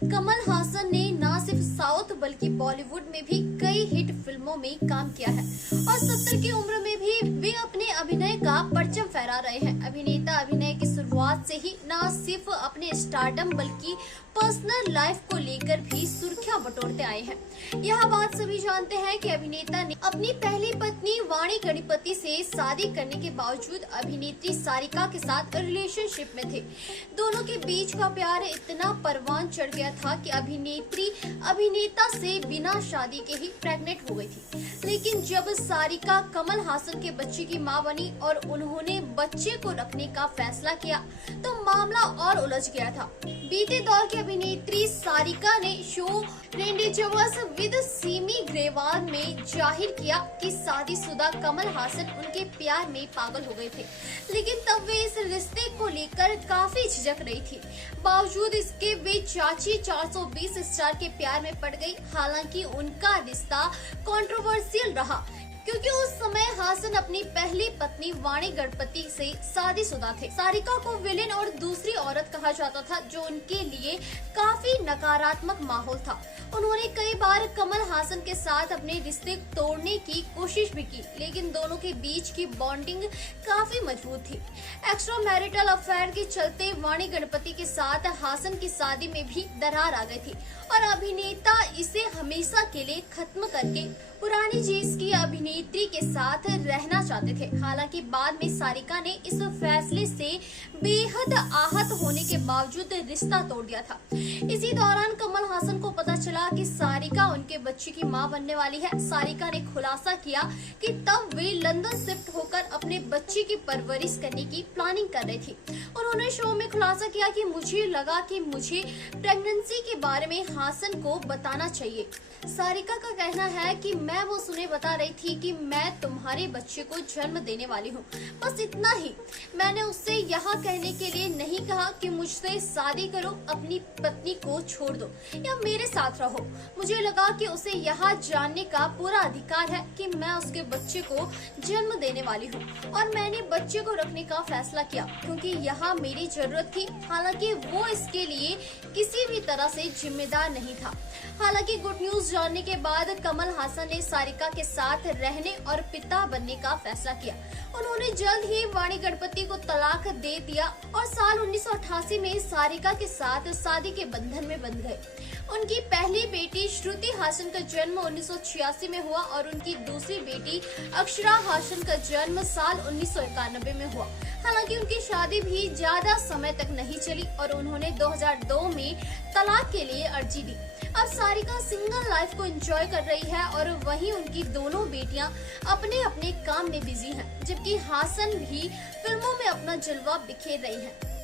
कमल हासन ने न सिर्फ साउथ बल्कि बॉलीवुड में भी कई हिट फिल्मों में काम किया है और 70 की उम्र में भी वे अपने अभिनय का परचम फहरा रहे हैं। अभिनेता अभिनय की शुरुआत से ही न सिर्फ अपने स्टारडम बल्कि पर्सनल लाइफ को लेकर भी सुर्खियां बटोरते आए हैं। यह बात सभी जानते हैं कि अभिनेता ने अपनी पहली पत्नी वाणी गणपति से शादी करने के बावजूद अभिनेत्री सारिका के साथ रिलेशनशिप में थे। दोनों के बीच का प्यार इतना परवान चढ़ गया था कि अभिनेत्री अभिनेता से बिना शादी के ही प्रेग्नेंट हो गई थी। लेकिन जब सारिका कमल हासन के बच्चे की मां बनी और उन्होंने बच्चे को रखने का फैसला किया तो मामला और उलझ गया था। बीते दौर की अभिनेत्री सारिका ने शो रेंडेजर्स विद सिमी ग्रेवाल में जाहिर किया कि शादीशुदा कमल हासन उनके प्यार में पागल हो गए थे, लेकिन तब वे इस रिश्ते को लेकर काफी झिझक रही थी। बावजूद इसके वे चाची 420 स्टार के प्यार में पड़ गई। हालांकि उनका रिश्ता कंट्रोवर्शियल रहा क्योंकि उस समय हासन अपनी पहली पत्नी वाणी गणपति से शादीशुदा थे। सारिका को विलेन और दूसरी औरत कहा जाता था, जो उनके लिए काफी नकारात्मक माहौल था। उन्होंने कई बार कमल हासन के साथ अपने रिश्ते तोड़ने की कोशिश भी की, लेकिन दोनों के बीच की बॉन्डिंग काफी मजबूत थी। एक्स्ट्रा मैरिटल अफेयर के चलते वाणी गणपति के साथ हासन की शादी में भी दरार आ गई थी और अभिनेता इसे हमेशा के लिए खत्म करके पुरानी चीज की अभिनेत्री के साथ रहना चाहते थे। हालांकि बाद में सारिका ने इस फैसले से बेहद आहत होने के बावजूद रिश्ता तोड़ दिया था। इसी दौरान कमल हासन को पता चला कि सारिका उनके बच्चे की मां बनने वाली है। सारिका ने खुलासा किया कि तब वे लंदन शिफ्ट होकर अपने बच्चे की परवरिश करने की प्लानिंग कर रही थी। उन्होंने शो में खुलासा किया कि मुझे लगा कि मुझे प्रेगनेंसी के बारे में हासन को बताना चाहिए। सारिका का कहना है कि मैं वो सुने बता रही थी कि मैं तुम्हारे बच्चे को जन्म देने वाली हूँ, बस इतना ही। मैंने उससे यहाँ कहने के लिए नहीं कहा कि मुझसे शादी करो, अपनी पत्नी को छोड़ दो या मेरे साथ रहो। मुझे लगा कि उसे यहाँ जानने का पूरा अधिकार है कि मैं उसके बच्चे को जन्म देने वाली हूँ और मैंने बच्चे को रखने का फैसला किया क्योंकि यहाँ मेरी जरूरत थी। हालांकि वो इसके लिए किसी भी तरह से जिम्मेदार नहीं था। हालांकि गुड न्यूज जानने के बाद कमल हासन ने सारिका के साथ रहने और पिता बनने का फैसला किया। उन्होंने जल्द ही वाणी गणपति को तलाक दे दिया और साल 1988 में सारिका के साथ शादी के बंधन में बंध गए। उनकी पहली बेटी श्रुति हासन का जन्म 1986 में हुआ और उनकी दूसरी बेटी अक्षरा हासन का जन्म साल 1991 में हुआ। हालांकि उनकी शादी भी ज्यादा समय तक नहीं चली और उन्होंने 2002 में तलाक के लिए अर्जी दी। अब सारिका सिंगल लाइफ को एंजॉय कर रही है और वहीं उनकी दोनों बेटियां अपने अपने काम में बिजी हैं, जबकि हासन भी फिल्मों में अपना जलवा बिखेर रही हैं।